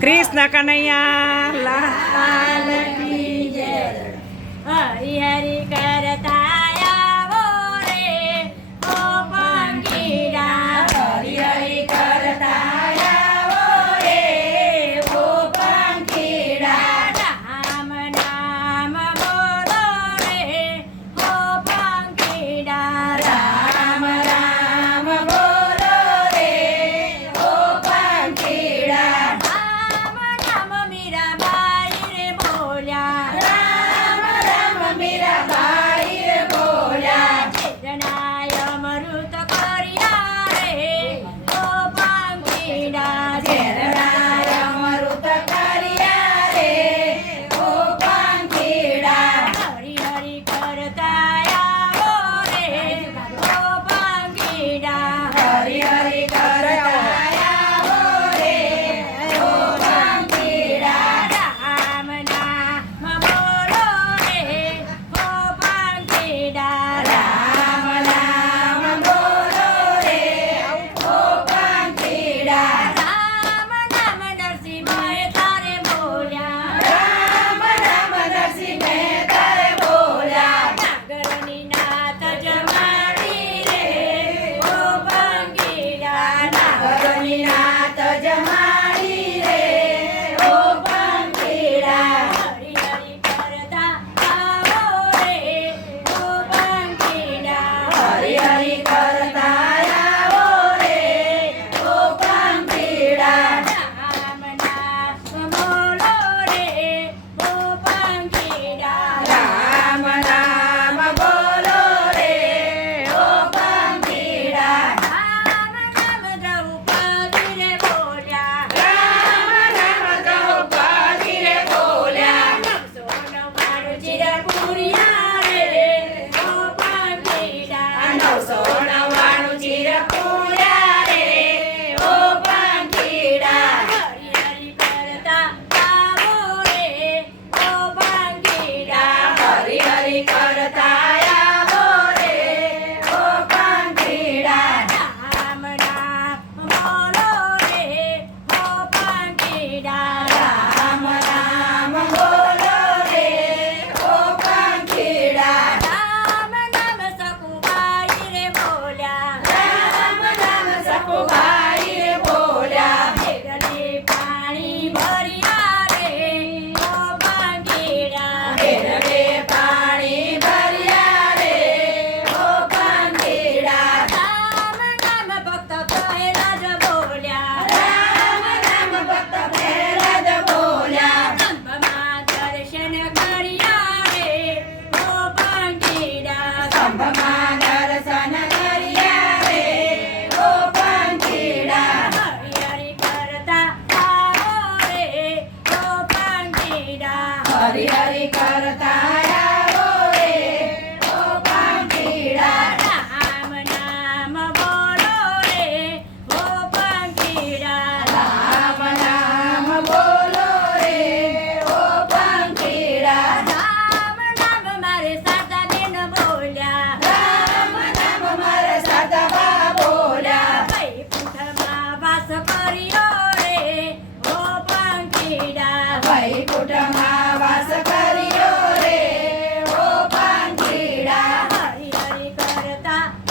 કૃષ્ણ કનૈયા. લાલ હરી કરતા કર્યા સ્તંભમાં દર્શન કર્યા રે ઓ પંખીડા. કરતા આવો રે ઓ કરતા し